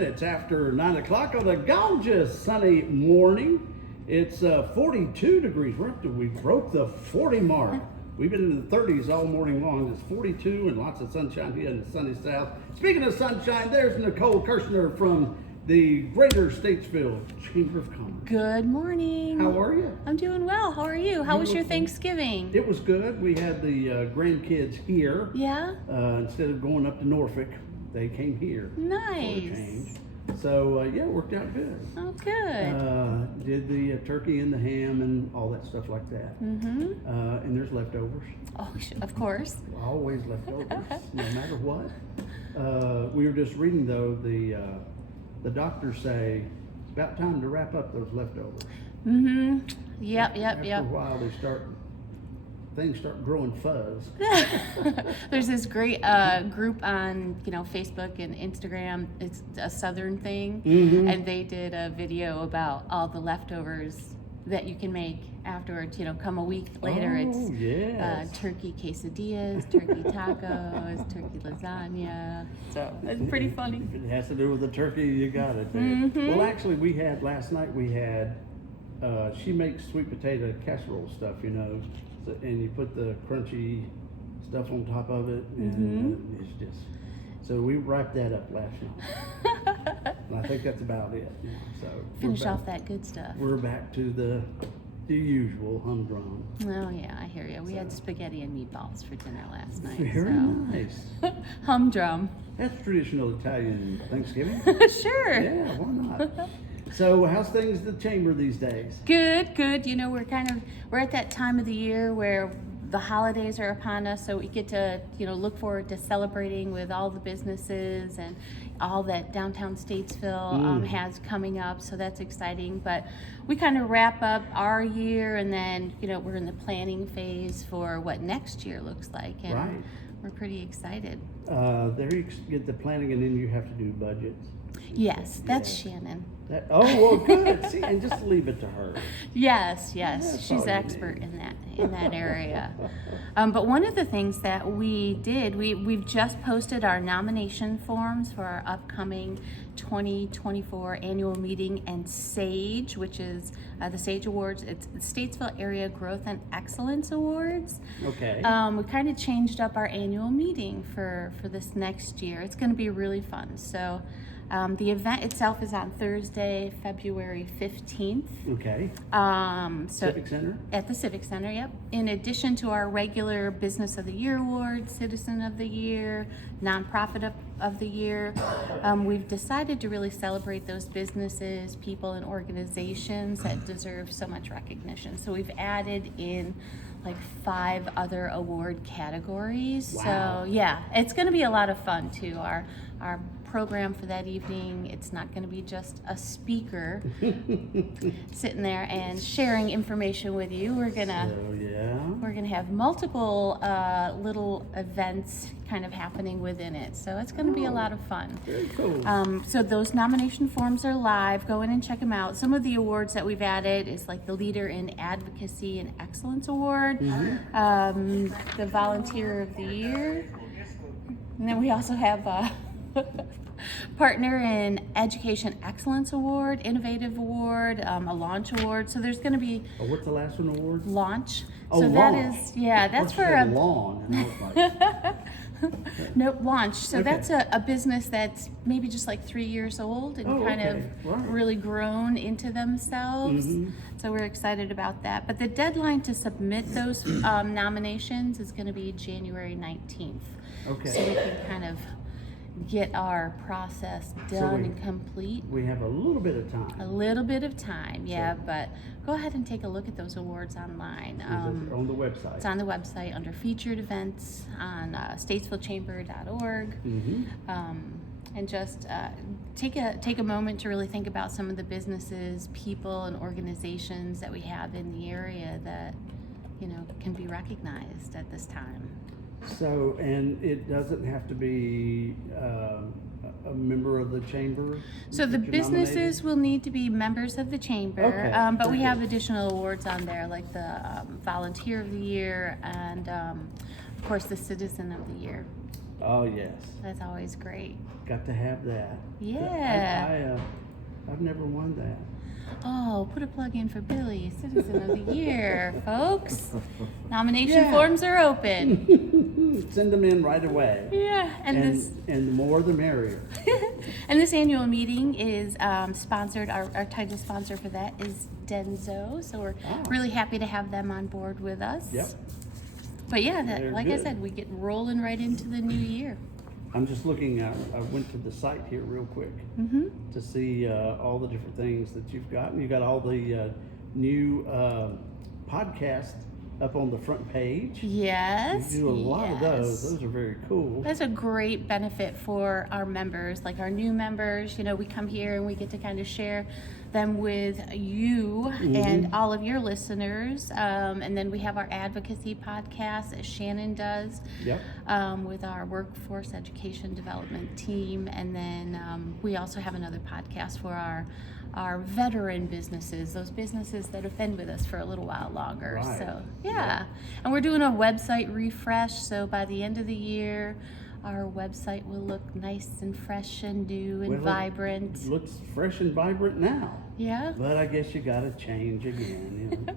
It's after 9 o'clock on a gorgeous sunny morning. It's 42 degrees. We broke the 40 mark. We've been in the 30s all morning long. It's 42 and lots of sunshine here in the sunny south. Speaking of sunshine, there's Nicole Kirshner from the Greater Statesville Chamber of Commerce. Good morning. How are you? I'm doing well. How are you? How was your Thanksgiving? It was good. We had the grandkids here. Yeah? Instead of going up to Norfolk, they came here. Nice. So yeah, it worked out good. Oh, good. Did the turkey and the ham and all that stuff like that. Mm-hmm. And there's leftovers. Oh, of course. Always leftovers, no matter what. We were just reading though, the doctors say it's about time to wrap up those leftovers. Mm-hmm. Yep. After a while, things start growing fuzz. There's this great group on Facebook and Instagram. It's a Southern thing, and they did a video about all the leftovers that you can make afterwards. Come a week later, it's turkey quesadillas, turkey tacos, turkey lasagna. So it's pretty funny. If it has to do with the turkey, you got it there. Well, actually, last night we had. She makes sweet potato casserole stuff, and you put the crunchy stuff on top of it, and it's just. So we wrapped that up last night. And I think that's about it. So finish off that good stuff. We're back to the usual humdrum. Oh yeah, I hear you. We had spaghetti and meatballs for dinner last night. Very nice. Humdrum. That's traditional Italian Thanksgiving. Sure. Yeah, why not? So how's things at the chamber these days? Good. We're at that time of the year where the holidays are upon us, so we get to look forward to celebrating with all the businesses and all that downtown Statesville has coming up. So that's exciting. But we kind of wrap up our year, and then we're in the planning phase for what next year looks like, and we're pretty excited. There you get the planning, and then you have to do budgets. Yes, that's Shannon. Well, good. See, and just leave it to her. Yes, she's expert in that area. But one of the things that we did, we've just posted our nomination forms for our upcoming 2024 annual meeting and SAGE, which is the SAGE Awards. It's the Statesville Area Growth and Excellence Awards. Okay. We kind of changed up our annual meeting for this next year. It's going to be really fun. So. The event itself is on Thursday, February 15th. Okay. Civic Center? At the Civic Center, yep. In addition to our regular Business of the Year Award, Citizen of the Year, Nonprofit of the Year, we've decided to really celebrate those businesses, people, and organizations that deserve so much recognition. So we've added in like 5 other award categories. Wow. So yeah, it's going to be a lot of fun too. Our program for that evening, it's not going to be just a speaker sitting there and sharing information with you. We're gonna have multiple little events kind of happening within it, so it's going to be a lot of fun. Very cool. So those nomination forms are live. Go in and check them out. Some of the awards that we've added is like the Leader in Advocacy and Excellence Award, the Volunteer of the Year, and then we also have Partner in Education Excellence Award, Innovative Award, a Launch Award. So there's going to be what's the last one award? Launch. Oh, so launch. That's for a lawn. And I was like, no, Launch. So Okay. that's a business that's maybe just like 3 years old and really grown into themselves. So we're excited about that. But the deadline to submit those nominations is going to be January 19th. Okay. So we can kind of get our process done and complete. We have a little bit of time. A little bit of time, yeah, but go ahead and take a look at those awards online. On the website. It's on the website under featured events on statesvillechamber.org. And just take a moment to really think about some of the businesses, people, and organizations that we have in the area that can be recognized at this time. So, and it doesn't have to be a member of the chamber? So the businesses will need to be members of the chamber, Okay. but we have additional awards on there, like the Volunteer of the Year and, of course, the Citizen of the Year. Oh, yes. That's always great. Got to have that. Yeah. I've never won that. Oh, put a plug in for Billy, Citizen of the Year, folks. Nomination Yeah. forms are open. Send them in right away. Yeah, And the more the merrier. And this annual meeting is sponsored, our title sponsor for that is Denso, so we're really happy to have them on board with us. Yep. But yeah, They're like I good. said, we get rolling right into the new year. I'm just looking, I went to the site here real quick to see all the different things that you've got. You got all the new podcasts up on the front page. Yes. You do a lot of those. yes. Those are very cool. That's a great benefit for our members, like our new members. You know, we come here and we get to kind of share them with you and all of your listeners. And then we have our advocacy podcast that Shannon does Yep. with our workforce education development team. And then we also have another podcast for our veteran businesses, those businesses that have been with us for a little while longer. Right. So yeah. And we're doing a website refresh, so by the end of the year our website will look nice and fresh and new and Well, vibrant. It looks fresh and vibrant now. Yeah. But I guess you got to change again. You know?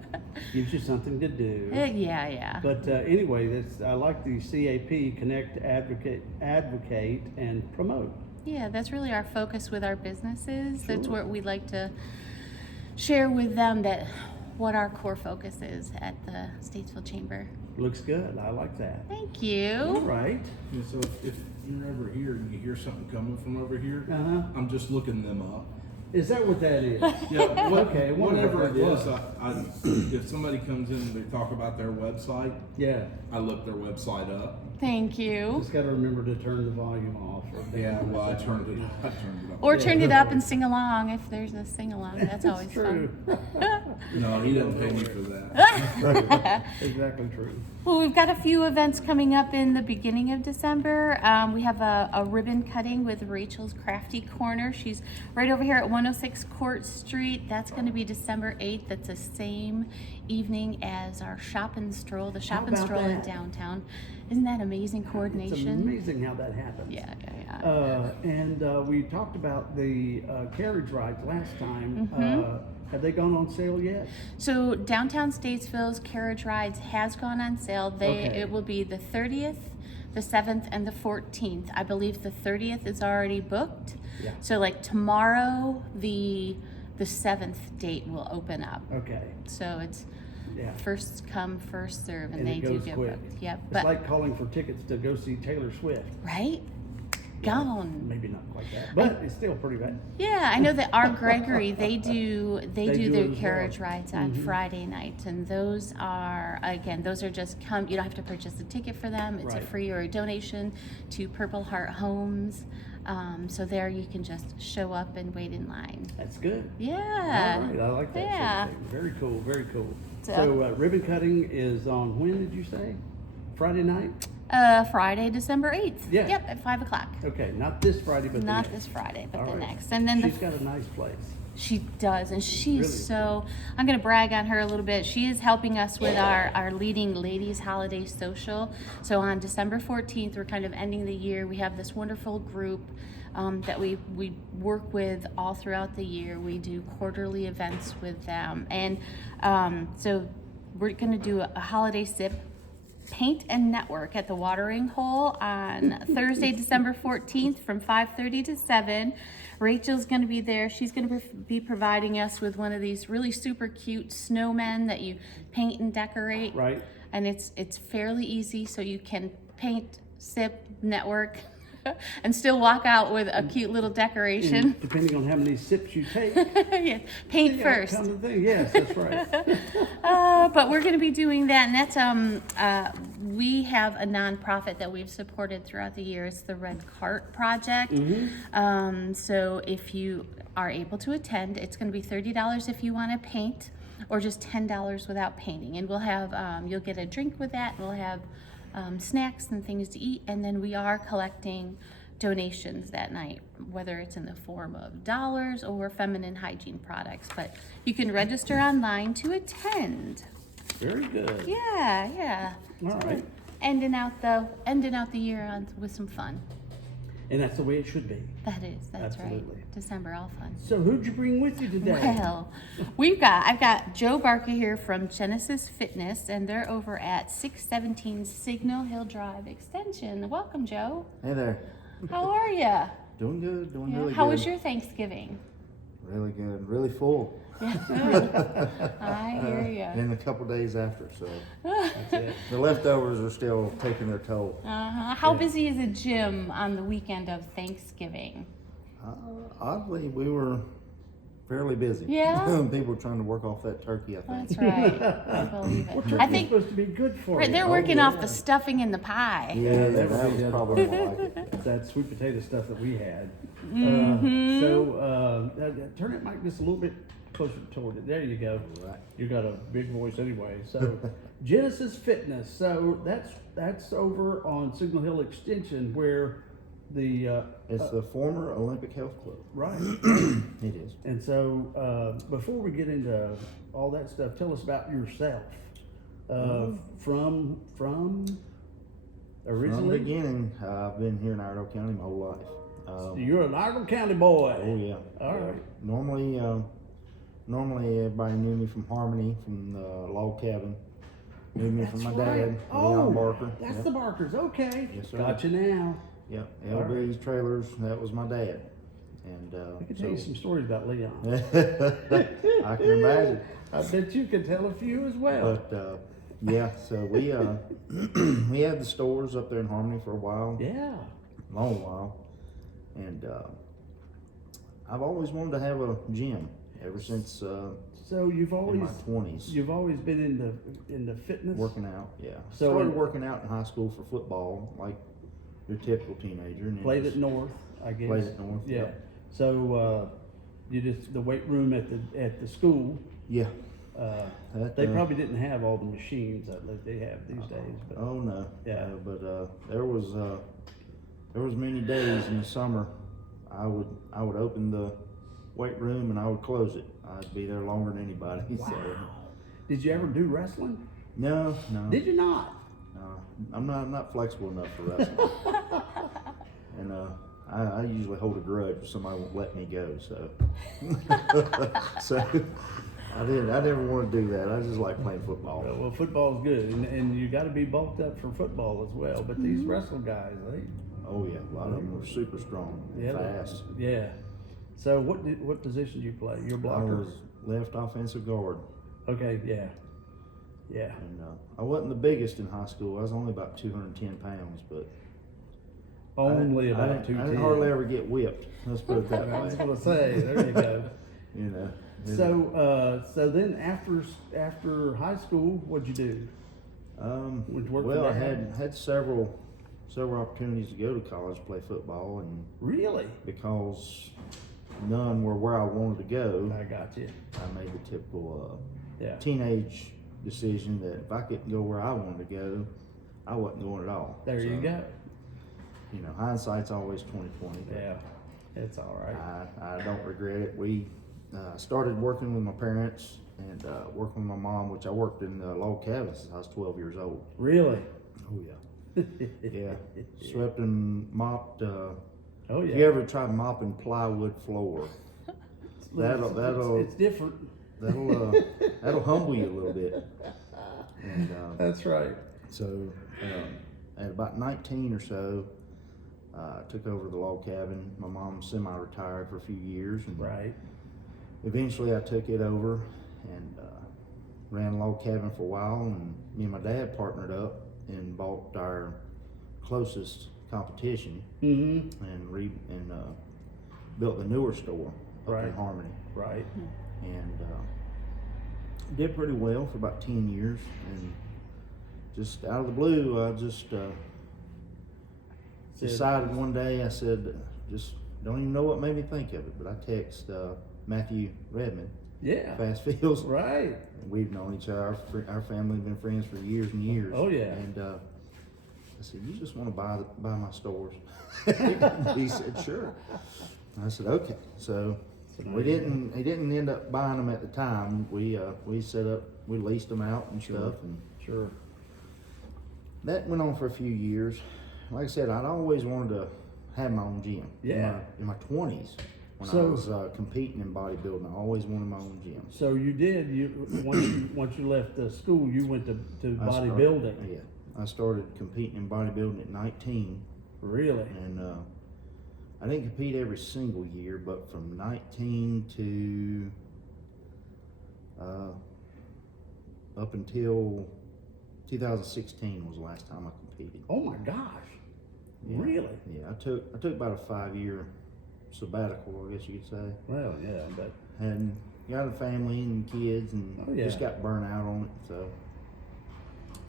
Gives you something to do. Yeah. But anyway, I like the CAP, connect, advocate, and promote. Yeah, that's really our focus with our businesses. That's what we'd like to share with them, that what our core focus is at the Statesville Chamber. Looks good. I like that. Thank All you. right. And so if you're over here and you hear something coming from over here, Uh-huh. I'm just looking them up. Is that what that is? Yeah, Okay, whatever it whatever. is, I, if somebody comes in and they talk about their website, Yeah. I look their website up. Thank you. Just got to remember to turn the volume off. Well, I turned it up. Or Yeah. turn it up and sing along if there's a sing along. That's always true. fun. No, he doesn't pay me for that. Exactly true. Well, we've got a few events coming up in the beginning of December. We have a ribbon cutting with Rachel's Crafty Corner. She's right over here at 106 Court Street. That's going to be December 8th. That's the same evening as our shop and stroll, the shop and about stroll in that? downtown. Isn't that amazing It's coordination? amazing how that happens. Yeah. And we talked about the carriage rides last time. Mm-hmm. Have they gone on sale yet? So downtown Statesville's carriage rides has gone on sale. Okay. It will be the 30th, the 7th, and the 14th. I believe the 30th is already booked. Yeah. So like tomorrow, the 7th date will open up. Okay. So it's Yeah. first come, first serve, and And they it do goes get quick. booked. Yep. It's But like calling for tickets to go see Taylor Swift. right? Gone. Maybe not quite that, but it's still pretty bad. Yeah, I know that our Gregory, they do do their it as well. carriage rides on Friday nights, and those are just you don't have to purchase a ticket for them. It's Right. a free or a donation to Purple Heart Homes. So there you can just show up and wait in line. That's good. Yeah. All right, I like that. Yeah. Sort of thing. Very cool, very cool. So- So ribbon cutting is on when did you say? Friday night? Friday, December 8th. Yeah. Yep, at 5 o'clock. Okay, not this Friday, but Not the next. this Friday, but All the right. next. And then She's got a nice place. She does, and she's Really? so, I'm going to brag on her a little bit. She is helping us with our leading ladies holiday social. So on December 14th, we're kind of ending the year. We have this wonderful group that we work with all throughout the year. We do quarterly events with them. And so we're going to do a holiday sip, paint and network at the watering hole on Thursday, December 14th from 5:30 to 7. Rachel's going to be there. She's going to be providing us with one of these really super cute snowmen that you paint and decorate. Right. And it's fairly easy, so you can paint, sip, network, and still walk out with a cute little decoration. And depending on how many sips you take, Yeah, paint the first. outcome of the thing. Yes, that's right. But we're going to be doing that, and that's we have a nonprofit that we've supported throughout the years, the Red Cart Project. So if you are able to attend, it's going to be $30 if you want to paint, or just $10 without painting. And we'll have you'll get a drink with that. We'll have snacks and things to eat, and then we are collecting donations that night, whether it's in the form of dollars or feminine hygiene products. But you can register online to attend. Very good. Yeah. All right. ending out the year on with some fun. And that's the way it should be. That's Absolutely. right. December, all fun. So who'd you bring with you today? Well, I've got Joe Barker here from Genesis Fitness, and they're over at 617 Signal Hill Drive Extension. Welcome, Joe. Hey there. How are you? Doing good, doing really good. How was your Thanksgiving? Really good, really full. I hear you. And a couple days after, so That's it. the leftovers are still taking their toll. How busy is the gym on the weekend of Thanksgiving? Oddly, we were fairly busy. Yeah? People were trying to work off that turkey, I think. That's right. I believe Well, it. turkey's I think supposed to be good for you. they're Oh, working yeah. off the stuffing in the pie. Yeah, that that would be was the probably more like it. It's that sweet potato stuff that we had. Turn it mic just a little bit closer toward it. There you go. Right. You got a big voice anyway. So Genesis Fitness. So that's over on Signal Hill Extension where the It's the former Olympic Health Club. right. It is. And so before we get into all that stuff, tell us about yourself. From From the originally, beginning, I've been here in Iredell County my whole life. you're an Iredell County boy. Oh yeah. All Yeah. right. Normally everybody knew me from Harmony, from the log cabin. Knew me from my dad, Leon Barker. That's Yep. the Barkers. Okay. Yes, sir. Gotcha now. Yep. All LB's trailers. That was my dad. And I can tell you some stories about Leon. I can imagine. I bet you could tell a few as well. But yeah, so we we had the stores up there in Harmony for a while, Yeah. long while, and I've always wanted to have a gym ever since So you've in always my 20s. you've always been in the fitness. Working out, yeah. So- Started working out in high school for football, like your typical teenager. And then Played just at North, I guess. Played at North, Yeah. yep. So you just the weight room at the school. Yeah. They probably didn't have all the machines that they have these days. But Oh no. Yeah. But there was many days in the summer. I would open the weight room and I would close it. I'd be there longer than anybody. wow. So Did you ever do wrestling? no. Did you not? No, I'm not flexible enough for wrestling. And I usually hold a grudge if somebody won't let me go. So so I never want to do that. I just like playing football. Well, football's good, and you got to be bulked up for football as well. But these wrestling guys, Oh yeah, a lot of them are super strong, they fast. yeah. So what position do you play? You're a I blocker. was left offensive guard. Okay, yeah, yeah. And I wasn't the biggest in high school. I was only about 210 pounds, but Only I about didn't 210. hardly ever get whipped. Let's put it that I was way. gonna say, there you go. You know. So then after high school, what'd you do? Would you work for well, I Dad? had several opportunities to go to college, play football, and Really? because none were where I wanted to go, I got you. I made the typical Yeah. teenage decision that if I couldn't go where I wanted to go, I wasn't going at all. There you So, go. You know, hindsight's always 20/20. but Yeah, it's all right. I don't regret it. We started working with my parents and working with my mom, which I worked in the log cabin since I was 12 years old. Really? Oh yeah. Yeah, swept and mopped. Oh If yeah. you ever tried mopping plywood floor, that'll It's different. that'll humble you a little bit. And That's right. so at about 19 or so, took over the log cabin. My mom semi-retired for a few years, and Right. eventually I took it over and ran a log cabin for a while. And me and my dad partnered up and bought our closest competition Mm-hmm. and built the newer store up Right. in Harmony, Right. and did pretty well for about 10 years. And just out of the blue, I just decided one day, I said, just don't even know what made me think of it, but I text Matthew Redmond, Yeah. Fast Fields. Right. We've known each other. Our family have been friends for years and years. Oh, yeah. And I said, "You just want to buy my stores?" He said, "Sure." I said, "Okay." So we didn't. He didn't end up buying them at the time. We set up. We leased them out and stuff, and Sure. that went on for a few years. Like I said, I'd always wanted to have my own gym. Yeah. In my 20s, when I So- was competing in bodybuilding, I always wanted my own gym. So you did, once you left the school, you went to I started- bodybuilding? Yeah. I started competing in bodybuilding at 19, Really? and I didn't compete every single year, but from 19 to up until 2016 was the last time I competed. Oh my gosh, Yeah. really? Yeah, I took about a 5-year sabbatical, I guess you could say. Well, yeah, but And got a family and kids, and Oh, yeah. just got burnt out on it. So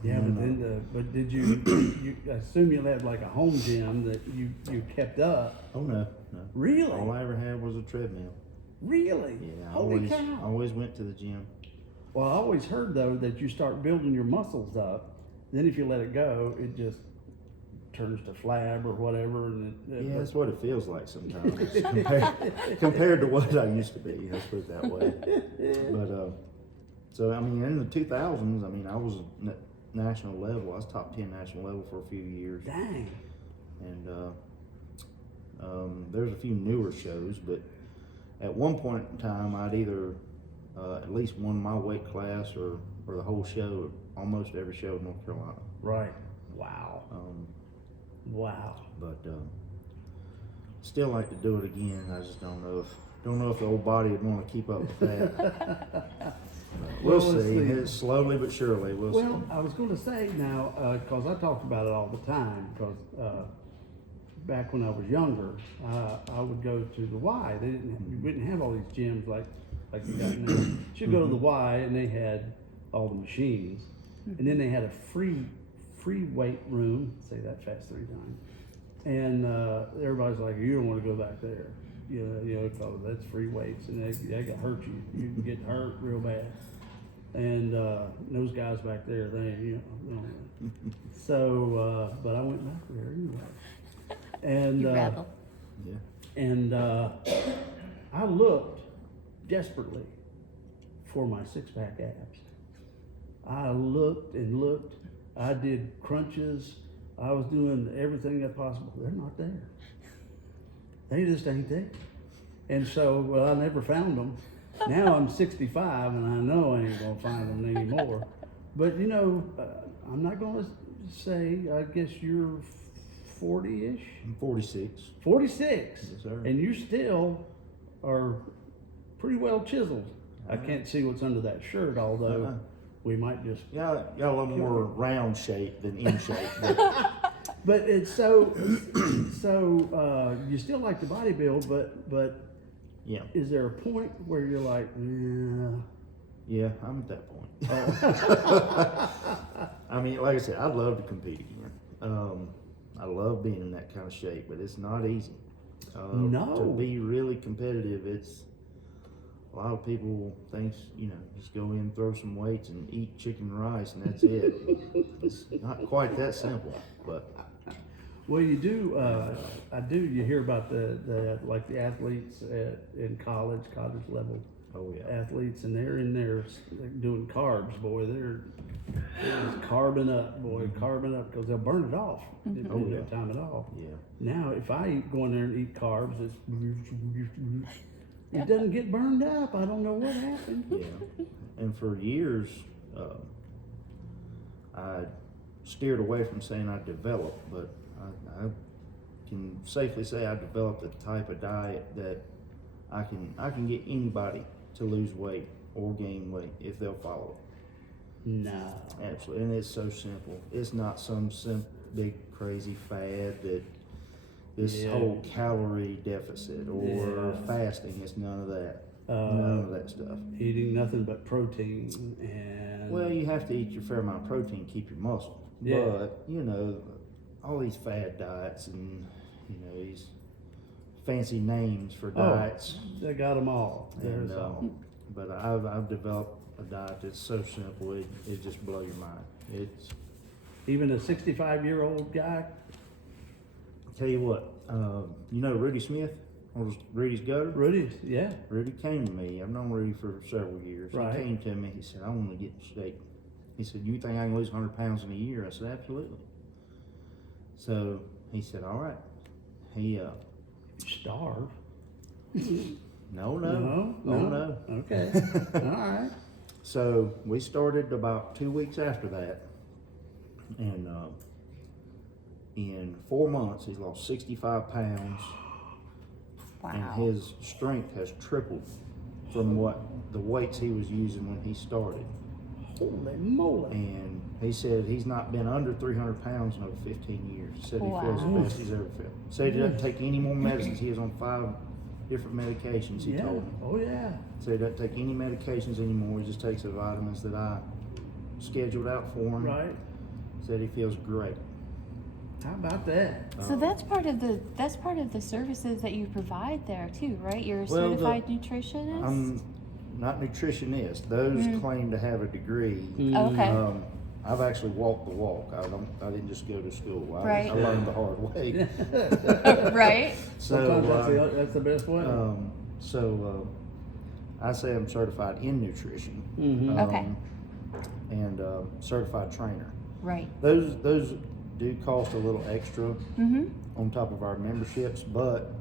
yeah, And, but then but did you I assume you had like a home gym that you kept up? oh no. Really? All I ever had was a treadmill. Really? Yeah, I Holy cow! always went to the gym. Well, I always heard though that you start building your muscles up, then if you let it go, it just turns to flab or whatever. And Yeah, that's what it feels like sometimes compared to what I used to be. Let's put it that way. But so I mean, in the 2000s, I mean, I was national level. I was top 10 national level for a few years, Dang. and there's a few newer shows. But at one point in time, I'd either at least won my weight class or the whole show, almost every show in North Carolina. Right. Wow. Wow. But still like to do it again. I just don't know if the old body would want to keep up with that. But we'll Well, let's see. see. It's slowly but surely. We'll Well, see. I was going to say now, because I talked about it all the time, because back when I was younger, I would go to the Y. We didn't have all these gyms like you got now. You'd go to the Y, and they had all the machines, and then they had a free weight room. Say that fast 3 times. And everybody's like, you don't want to go back there, you know, because that's free weights, and they can hurt you. You can get hurt real bad. And those guys back there, they. So, but I went back there anyway. And You rebel. Yeah. and I looked desperately for my 6-pack abs. I looked and looked. I did crunches. I was doing everything that possible. They're not there. They just ain't there. And so, well, I never found them. Now I'm 65, and I know I ain't gonna find them anymore. But you know, I'm not gonna say. I guess you're 40-ish, I'm 46. 46, Yes, sir. and you still are pretty well chiseled. I can't see what's under that shirt, although Uh-huh. we might just. Got a little more round shape than in shape. But But it's so. You still like to bodybuild, but yeah, is there a point where you're like, yeah, I'm at that point. I mean, like I said, I'd love to compete again. I love being in that kind of shape, but it's not easy. No. To be really competitive, it's a lot of people think, just go in, throw some weights, and eat chicken and rice, and that's it. It's not quite that simple, but well, you do. You hear about the athletes in college level oh yeah, athletes, and they're in there doing carbs, boy. They're just carbing up, boy, carbing up, because they'll burn it off. They Oh, don't yeah. have time at all. yeah. Now, if I go in there and eat carbs, it doesn't get burned up. I don't know what happened. Yeah, and for years, I steered away from saying I developed, but I can safely say I developed a type of diet that I can get anybody to lose weight or gain weight if they'll follow No. it. Absolutely, and it's so simple. It's not some big crazy fad that this Yeah. whole calorie deficit or Yeah. fasting. It's none of that. None of that stuff. Eating nothing but protein and Well, you have to eat your fair amount of protein to keep your muscle. Yeah. But, all these fad diets and, these fancy names for diets. they got them all. And, There's all. but I've developed a diet that's so simple, it just blows your mind. It's, Even a 65-year-old guy. tell you what, Rudy Smith, or Rudy's Gutter? Rudy, yeah. Rudy came to me. I've known Rudy for several years. Right. He came to me. He said, I want to get in shape. He said, "You think I can lose 100 pounds in a year?" I said, "Absolutely." So he said, "All right." He Starve. no. Okay. All right. So we started about 2 weeks after that, and in 4 months he's lost 65 pounds, and Wow. his strength has tripled from what the weights he was using when he started. Holy moly. And he said he's not been under 300 pounds in over 15 years. He said he feels the Wow. best he's ever felt. Said he doesn't take any more medicines. He is on 5 different medications, he Yeah. told me. Oh yeah. So he doesn't take any medications anymore. He just takes the vitamins that I scheduled out for him. Right. Said he feels great. How about that? So that's part of the services that you provide there too, right? You're a Well, certified nutritionist. I'm not nutritionist. Those claim to have a degree. Okay. I've actually walked the walk. I didn't just go to school. Right. I learned the hard way. Right. Sometimes So, that's the best way. I say I'm certified in nutrition. Mhm. Okay. And certified trainer. Right. Those do cost a little extra Mm-hmm. on top of our memberships, but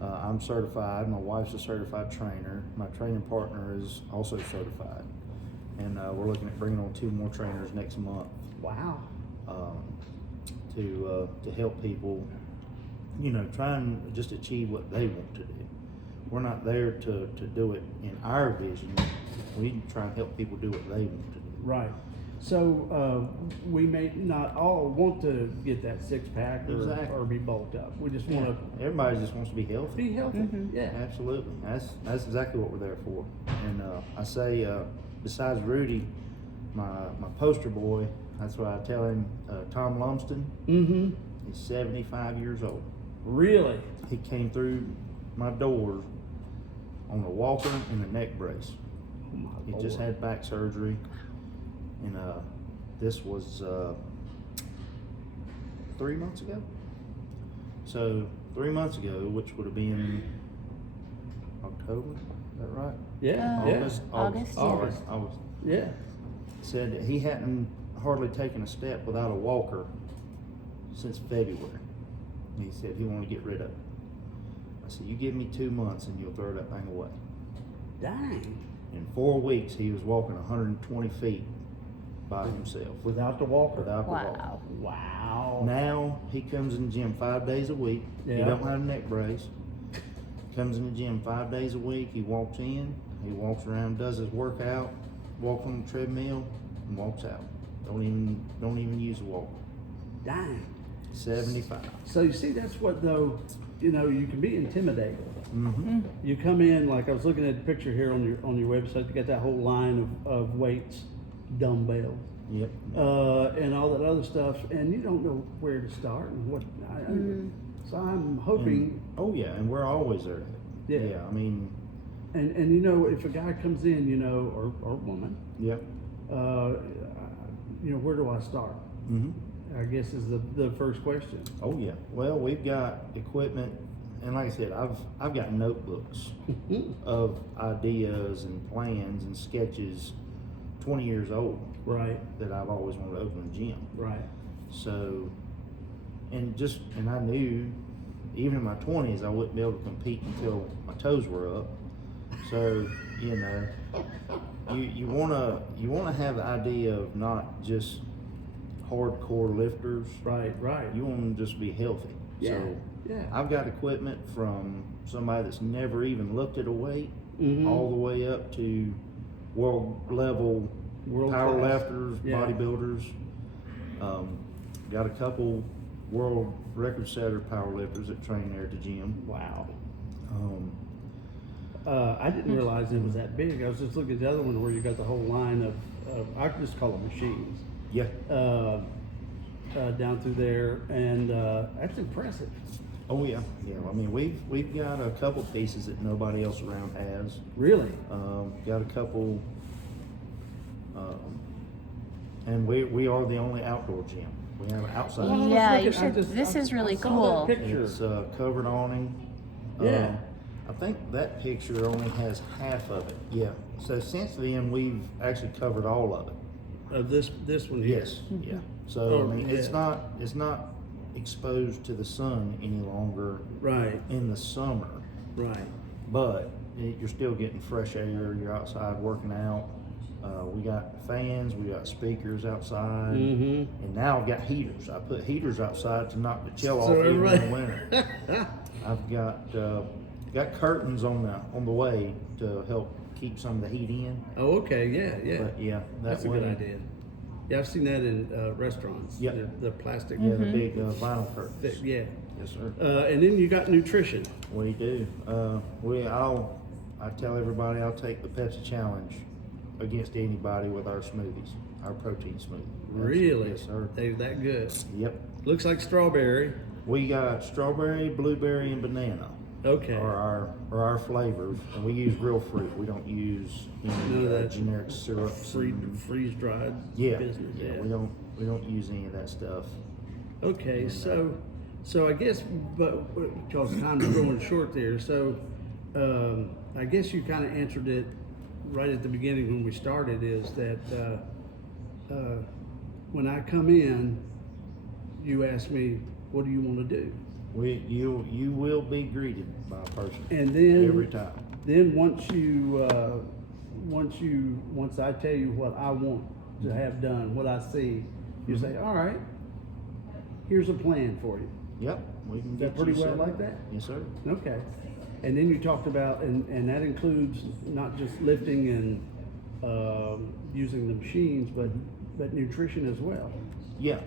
I'm certified. My wife's a certified trainer. My training partner is also certified, and we're looking at bringing on 2 more trainers next month Wow. to help people, try and just achieve what they want to do. We're not there to do it in our vision. We try and help people do what they want to do. Right. So we may not all want to get that 6-pack Exactly. or be bulked up. We just want to Everybody just wants to be healthy. be healthy. Yeah. Absolutely. That's exactly what we're there for. And I say, besides Rudy, my poster boy, that's what I tell him, Tom Lumsden, Mm-hmm. he's 75 years old. Really? He came through my door on a walker and a neck brace. Oh my He Lord. just had back surgery, and this was 3 months ago. So 3 months ago, which would have been October, is that right? Yeah. yeah. August, yeah. August. Yeah. Said that he hadn't hardly taken a step without a walker since February. And he said he wanted to get rid of it. I said, "You give me 2 months and you'll throw that thing away." Dang. In 4 weeks, he was walking 120 feet by himself Without the walker. without the walker. Wow. Wow. Now he comes in the gym 5 days a week. He Yeah. don't have a neck brace. Comes in the gym 5 days a week. He walks in, he walks around, does his workout, walks on the treadmill, and walks out. Don't even use a walker. Dang. 75. So you see, that's what though, you can be intimidated. Mm-hmm. You come in, like I was looking at the picture here on your website. You got that whole line of weights, dumbbells, Yep. and all that other stuff, and you don't know where to start and what. So I'm hoping, Oh yeah, and we're always there. Yeah. I mean, and if a guy comes in, or woman, yep. where do I start? Mm-hmm. I guess is the first question. Oh yeah. Well, we've got equipment, and like I said, I've got notebooks of ideas and plans and sketches, 20 years old, Right, that I've always wanted to open a gym. right. So, and I knew, even in my 20s, I wouldn't be able to compete until my toes were up. So, you wanna have the idea of not just hardcore lifters. Right, right. You want them to just be healthy. Yeah, So yeah. I've got equipment from somebody that's never even looked at a weight, Mhm. all the way up to world level World power class. lifters, Yeah. bodybuilders. Got a couple world record setter power lifters that train there at the gym. Wow. Um, I didn't realize it was that big. I was just looking at the other one where you got the whole line of I could just call them machines, yeah. down through there, and that's impressive. Oh yeah. Yeah. I mean, we've got a couple pieces that nobody else around has. Really? Got a couple, and we are the only outdoor gym. We have an outside. Well, I was Yeah, looking- you I should- just- this I- is really I saw cool. that picture. It's covered awning. Yeah. I think that picture only has half of it. Yeah. So since then, we've actually covered all of it. of this one here. Yes, yeah. So, Oh, I mean, yeah. it's not exposed to the sun any longer Right, in the summer, right. but you're still getting fresh air, you're outside working out. We got fans, we got speakers outside, Mm-hmm. and now I've got heaters. I put heaters outside to knock the chill off So even in the everybody- winter. I've got curtains on the way to help keep some of the heat in. Oh, okay, yeah, yeah. But yeah, That's a good idea. Yeah, I've seen that in restaurants. Yep. The plastic. Yeah, the big vinyl curtains. Thick, yeah. Yes, sir. And then you got nutrition. We do. I tell everybody I'll take the Pepsi challenge against anybody with our smoothies, our protein smoothie. Really? Yes, sir. They that good. Yep. Looks like strawberry. We got strawberry, blueberry, and banana Okay. are our flavors, and we use real fruit. We don't use None of any that generic syrups. Freeze dried Yeah, business. yeah. We don't use any of that stuff. Okay, so I guess, but because time's growing short there, so I guess you kind of answered it right at the beginning when we started. Is that when I come in, you ask me, "What do you want to do?" You will be greeted by a person And then every time. Then once I tell you what I want to have done, what I see, you say, "All right, here's a plan for you." Yep, we can Is get that pretty you well set like up. that? Yes, sir. Okay. And then you talked about, and that includes not just lifting and using the machines, but nutrition as well. Yeah,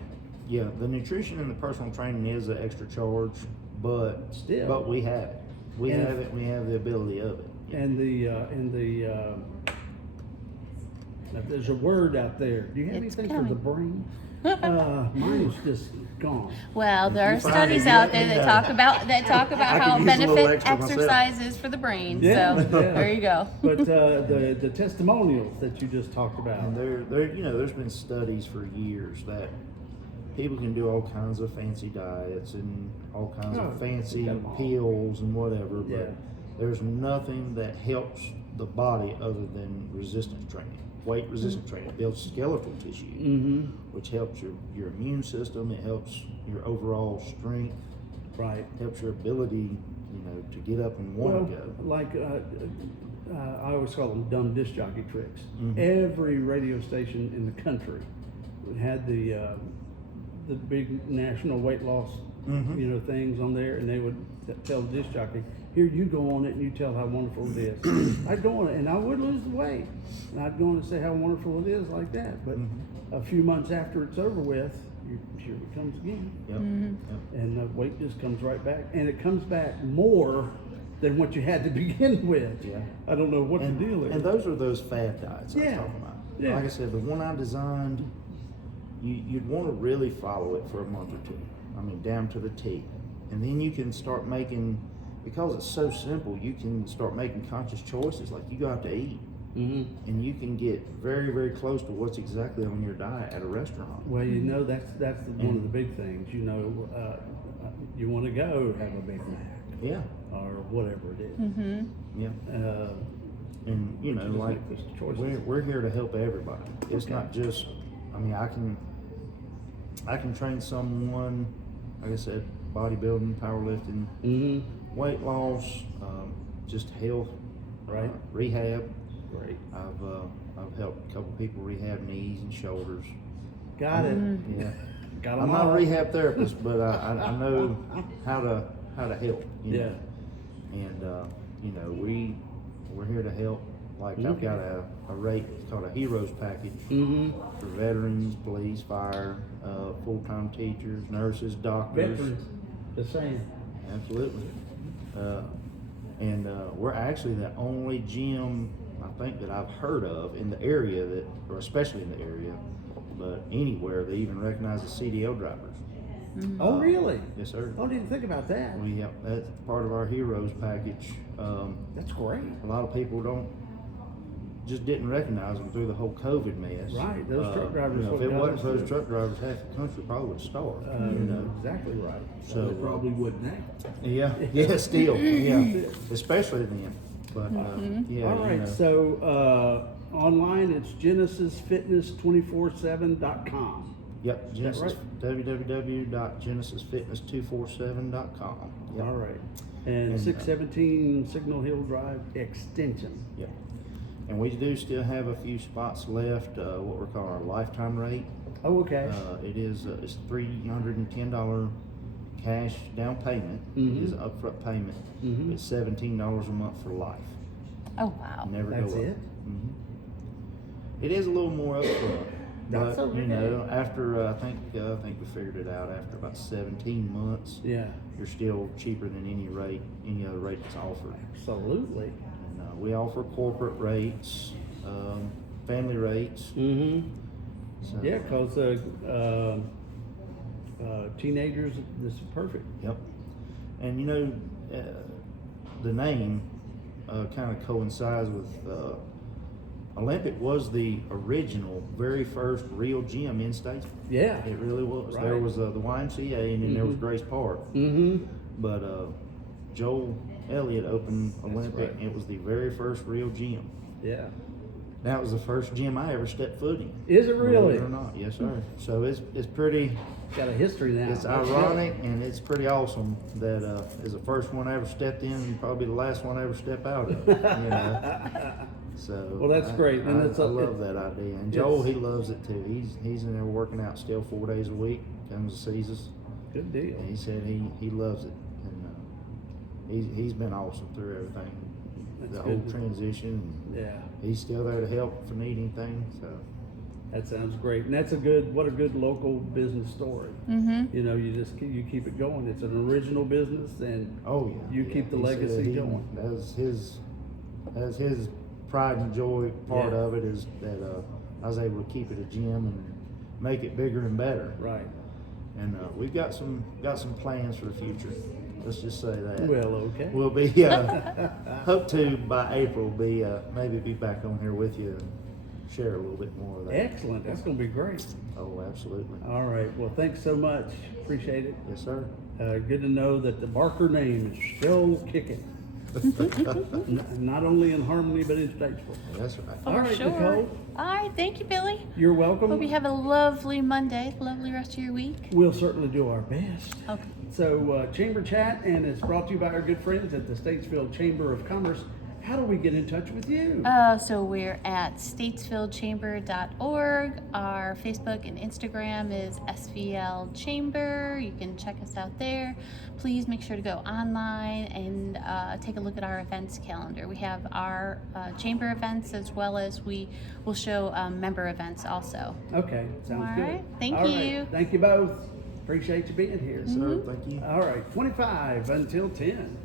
yeah. The nutrition and the personal training is an extra charge, but Still. but we have it. We And- have it. We have the ability of it. And there's a word out there. Do you have It's anything for the brain? Mine is just gone. Well, there are you find studies it, out let there me that know. talk about I how could use a little benefit extra myself. exercise is for the brain. Yeah, So yeah. there you go. But the testimonials that you just talked about. And there's been studies for years that people can do all kinds of fancy diets and all kinds Oh, of fancy got 'em all. pills and whatever, but Yeah. there's nothing that helps the body other than resistance training. Weight resistance training builds skeletal tissue, Mm-hmm. which helps your immune system. It helps your overall strength. Right. Helps your ability, to get up and want Well, to go. like I always call them dumb disc jockey tricks. Mhm. Every radio station in the country had the big national weight loss, Mhm. things on there, and they would tell the disc jockey, "Here, you go on it and you tell how wonderful it is." I'd go on it, and I would lose the weight, and I'd go on and say how wonderful it is like that. But a few months after it's over with, here it comes again. Yep. Yep. And the weight just comes right back, and it comes back more than what you had to begin with. Yeah. I don't know what the deal is. And those are those fad diets I was Yeah. talking about. Yeah. Like I said, the one I designed, you'd want to really follow it for a month or two. I mean, down to the T. And then you can start making, because it's so simple, you can start making conscious choices. Like you go out to eat, Mhm. and you can get very, very close to what's exactly on your diet at a restaurant. Well, that's one of the big things. You want to go have a Big Mac Yeah, or whatever it is. Mm-hmm. yeah. And just like make those choices. we're here to help everybody. It's Okay. not just. I mean, I can train someone. Like I said, bodybuilding, powerlifting, Mm-hmm. weight loss, just health, Right. rehab. Great. I've helped a couple people rehab knees and shoulders. Got it. Yeah, Got I'm them not all. a rehab therapist, but I know how to help. Yeah. And we're here to help. Like I've Okay. got a rate called a heroes package Mm-hmm. for veterans, police, fire, full-time teachers, nurses, doctors. Veterans, the same. Absolutely. And we're actually the only gym I think that I've heard of in the area or especially in the area, but anywhere they even recognize the CDL drivers. Oh, really? Yes, sir. I didn't think about that. That's part of our heroes package. That's great. A lot of people just didn't recognize them through the whole COVID mess. Right, those truck drivers If it hooked wasn't us for those too. truck drivers, half the country probably would starve. Exactly right. So They probably would now. yeah, still, yeah, especially then. But yeah, All right, you know, so online it's genesisfitness247.com. yep, Is that Genesis, www.genesisfitness247.com. Yep. All right. And And, 617 Signal Hill Drive Extension. Yep. And we do still have a few spots left, what we're calling our lifetime rate. Oh, okay. It is, it's $310 cash down payment. Mhm. It is an upfront payment. Mhm. It's $17 a month for life. Oh, wow. Never That's go up. it? Mhm. It is a little more upfront, That's but okay. you know, after I think we figured it out after about 17 months, Yeah, you're still cheaper than any other rate that's offered. absolutely. And, we offer corporate rates, family rates. Mm-hmm. So, Yeah, because teenagers, this is perfect. Yep. And you know, the name kind of coincides with Olympic was the original, very first real gym in Statesville. Yeah. It really was. Right. There was the YMCA, and then there was Mhm. Grace Park. Mm-hmm. But Joel Elliott opened Olympic, right. and it was the very first real gym. Yeah. That was the first gym I ever stepped foot in. Is it Believe really? it or not? Yes, sir. So it's pretty. Got a history now. It's That's ironic and it's pretty awesome that is the first one I ever stepped in and probably the last one I ever step out of. You know? So Well, that's great, and it's I a- love that idea. And Joel, he loves it too. He's in there working out still 4 days a week. Comes and sees us. Good deal. And he said he loves it, and he's been awesome through everything, That's the good. whole transition. Yeah, He's still there to help if I need anything. So that sounds great. And that's what a good local business story. Mm-hmm. You know, you keep it going. It's an original business, and oh yeah, You yeah. keep the He said legacy he- going. That's his pride and joy part Yeah. of it is that I was able to keep it a gym and make it bigger and better. right. And we've got some plans for the future. Let's just say that. Well, okay. We'll be hope to by April maybe be back on here with you and share a little bit more of that. Excellent. That's going to be great. Oh, absolutely. All right. Well, thanks so much. Appreciate it. Yes, sir. Good to know that the Barker name is still kicking. Not only in Harmony, but in Statesville. That's right. For All right, sure. Nicole. All right. Thank you, Billy. You're welcome. Hope you have a lovely Monday, lovely rest of your week. We'll certainly do our best. Okay. So, Chamber Chat, and it's brought to you by our good friends at the Statesville Chamber of Commerce. How do we get in touch with you? So we're at statesvillechamber.org. Our Facebook and Instagram is SVL Chamber. You can check us out there. Please make sure to go online and take a look at our events calendar. We have our chamber events as well as we will show member events also. Okay, sounds All good. right, thank All right, you. Thank you both. Appreciate you being here. Yes, sir. Thank you. All right, 25 until 10.